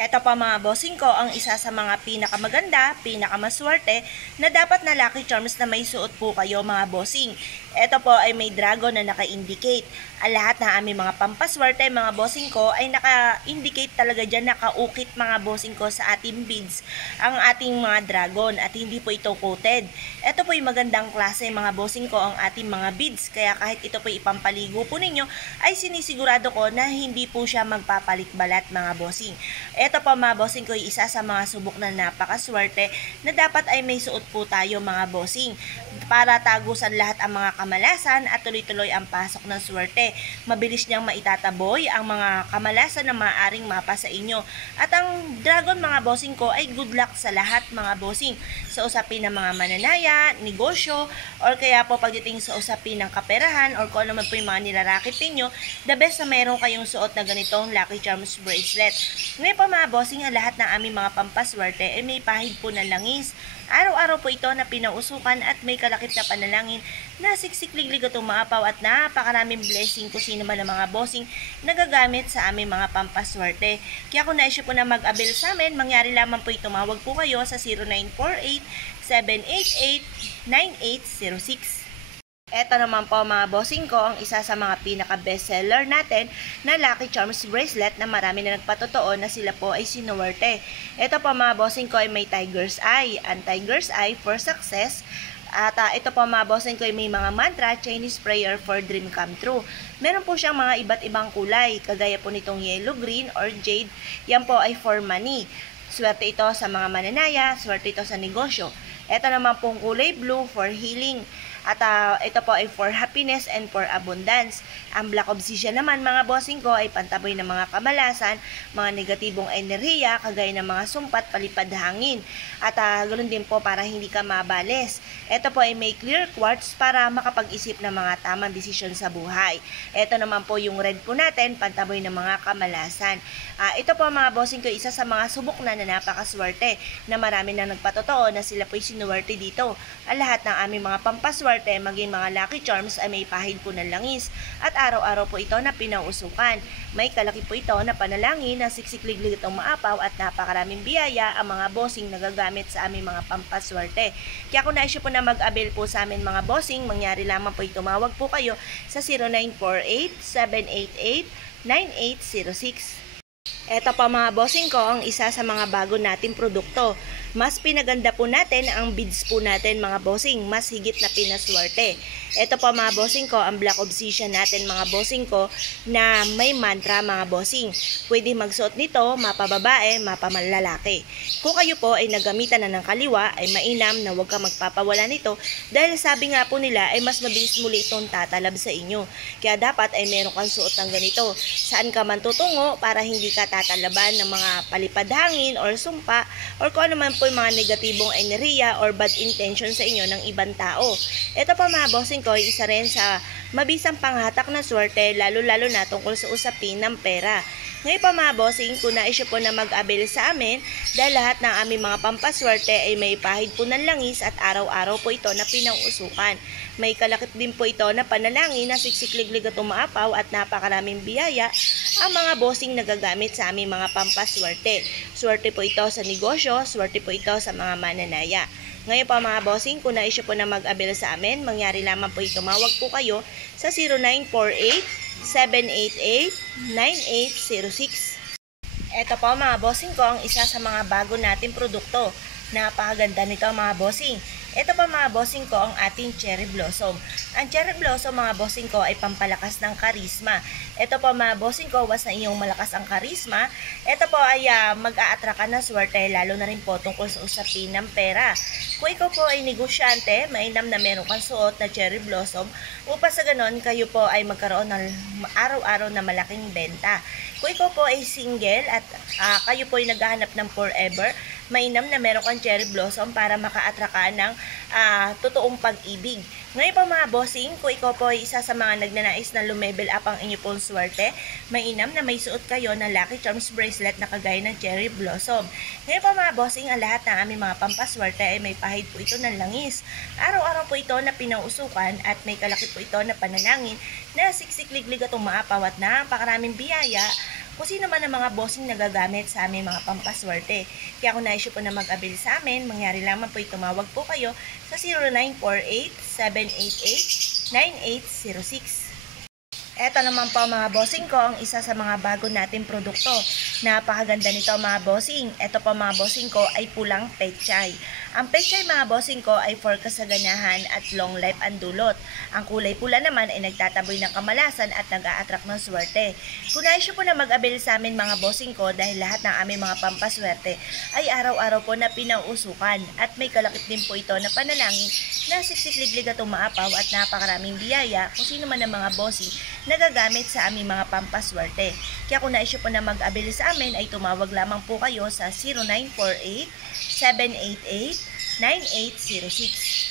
Eto pa mga bossing ko, ang isa sa mga pinakamaganda, pinakamaswerte na dapat na lucky charms na may suot po kayo mga bossing. Eto po ay may dragon na naka-indicate. Ang lahat ng aming mga pampaswerte mga bossing ko ay naka-indicate talaga dyan, nakaukit mga bossing ko sa ating beads ang ating mga dragon at hindi po ito coated. Eto po yung magandang klase mga bossing ko ang ating mga beads, kaya kahit ito po ipampaligo po ninyo ay sinisigurado ko na hindi po siya magpapalit-balat mga bossing. Ito po mga bossing ko, isa sa mga subok na napakaswerte na dapat ay may suot po tayo mga bossing para tagusan lahat ang mga kamalasan at tuloy-tuloy ang pasok ng swerte. Mabilis niyang maitataboy ang mga kamalasan na maaaring mapa sa inyo. At ang dragon mga bossing ko ay good luck sa lahat mga bossing. Sa usapin ng mga mananaya, negosyo, or kaya po pagdating sa usapin ng kaperahan or kung ano man po yung mga nilarakit ninyo, the best na meron kayong suot na ganitong Lucky Charms bracelet. Ngayon po mga bossing, ang lahat ng aming mga pampaswerte ay may pahid po ng langis. Araw-araw po ito na pinausukan at may kalakip na panalangin na siksik-liglig at umaapaw at napakaraming blessing kung sino man ang mga bossing nagagamit sa aming mga pampaswerte. Kaya kung na-issue po na mag-avail sa amin, mangyari lamang po tumawag po kayo sa 0948-788-9806. Eto naman po mga bossing ko, ang isa sa mga pinaka-bestseller natin na Lucky Charms bracelet na marami na nagpatotoo na sila po ay sinuwerte. Eto po mga bossing ko ay may Tiger's Eye. Ang Tiger's Eye for success. At ito po mga bossing ko ay may mga mantra, Chinese prayer for dream come true. Meron po siyang mga iba't ibang kulay, kagaya po nitong yellow, green, or jade. Yan po ay for money. Swerte ito sa mga mananaya, swerte ito sa negosyo. Ito naman pong kulay blue for healing. At ito po ay for happiness and for abundance. Ang Black Obsidian naman mga bossing ko ay pantaboy ng mga kamalasan, mga negatibong enerhiya, kagaya ng mga sumpat, palipad hangin. At ganoon din po para hindi ka mabales. Ito po ay may clear quartz para makapag-isip ng mga tamang desisyon sa buhay. Ito naman po yung red po natin, pantaboy ng mga kamalasan. Ito po mga bossing ko, isa sa mga subok na napakaswerte na marami na nagpatotoo na sila po ay sinuwerte dito. Ang lahat ng aming mga pampaswerte, maging mga Lucky Charms ay may pahid po ng langis at araw-araw po ito na pinausukan. May kalaki po ito na panalangin na siksik-liglig itong maapaw at napakaraming biyaya ang mga bossing nagagamit sa aming mga pampaswerte. Kaya kung na-issue po na mag-avail po sa amin mga bossing, mangyari lamang po tumawag po kayo sa 0948-788-9806. Eto pa mga bossing ko, ang isa sa mga bago nating produkto. Mas pinaganda po natin ang beads po natin mga bossing, mas higit na pinaswerte. Ito pa mga bossing ko, ang Black Obsidian natin mga bossing ko na may mantra mga bossing. Pwede magsuot nito, mapababae, mapamanlalaki. Kung kayo po ay nagamitan na ng kaliwa, ay mainam na huwag ka magpapawala nito dahil sabi nga po nila ay mas mabilis muli itong tatalab sa inyo. Kaya dapat ay meron kang suot ng ganito. Saan ka man tutungo para hindi ka tatalaban ng mga palipad hangin or sumpa or kung ano man po yung mga negatibong enerhiya or bad intention sa inyo ng ibang tao. Ito pa mga bossing ko, isa rin sa mabisang panghatak na swerte lalo-lalo na tungkol sa usapin ng pera. Ngayon pa mga bossing, kung na-issue po na mag-avail sa amin dahil lahat ng aming mga pampaswerte ay may pahid po ng langis at araw-araw po ito na pinangusukan. May kalakip din po ito na panalangin na siksik-liglig at umaapaw at napakaraming biyaya ang mga bossing nagagamit sa aming mga pampaswerte. Swerte po ito sa negosyo, swerte po ito sa mga mananaya. Ngayon pa mga bossing, kung na-issue po na mag-avail sa amin, mangyari lamang po tumawag po kayo sa 0948-788-9806. Ito po mga bossing ko, ang isa sa mga bago nating produkto. Napakaganda nito mga bossing. Ito pa mga bossing ko, ang ating Cherry Blossom. Ang Cherry Blossom mga bossing ko ay pampalakas ng karisma. Ito pa mga bossing ko, was na iyong malakas ang karisma. Ito po ay mag-a-attract ka na swerte, lalo na rin po tungkol sa usapin ng pera. Kung ikaw po ay negosyante, mainam na meron kang suot na Cherry Blossom upang sa ganon kayo po ay magkaroon ng araw-araw na malaking benta. Kung ikaw po ay single at kayo po ay naghahanap ng forever, mainam na meron kang Cherry Blossom para maka-attract ka ng totoong pag-ibig. Ngayon pa mga bossing, kung ikaw po ay isa sa mga nagnanais na lumevel up ang inyo pong swerte, mainam na may suot kayo ng Lucky Charms bracelet na kagaya ng Cherry Blossom. Ngayon pa mga bossing, ang lahat ng aming mga pampaswerte ay may pahid po ito ng langis. Araw-araw po ito na pinausukan at may kalakip po ito na panalangin na siksik-liglig at umaapaw at napakaraming biyaya kung sino man ang mga bossing nagagamit sa aming mga pampaswerte. Kaya kung nais po na mag-avail sa amin, mangyari lamang po tumawag po kayo sa 0948-788-9806. Eto naman po mga bossing ko, ang isa sa mga bago nating produkto. Napakaganda nito mga bossing. Eto po mga bossing ko ay pulang pechay. Ang pechay mga bossing ko ay for kasaganahan at long life ang dulot. Ang kulay pula naman ay nagtataboy ng kamalasan at nag-a-attract ng swerte. Kung nais po na mag-avail sa amin mga bossing ko dahil lahat ng aming mga pampaswerte ay araw-araw po na pinauusukan at may kalakip din po ito na panalangin na siksik-liglig at umaapaw at napakaraming biyaya kung sino man ang mga bossing nagagamit sa aming mga pampaswerte. Kaya kung nais po na mag-avail sa amin ay tumawag lamang po kayo sa 0948-788-9806.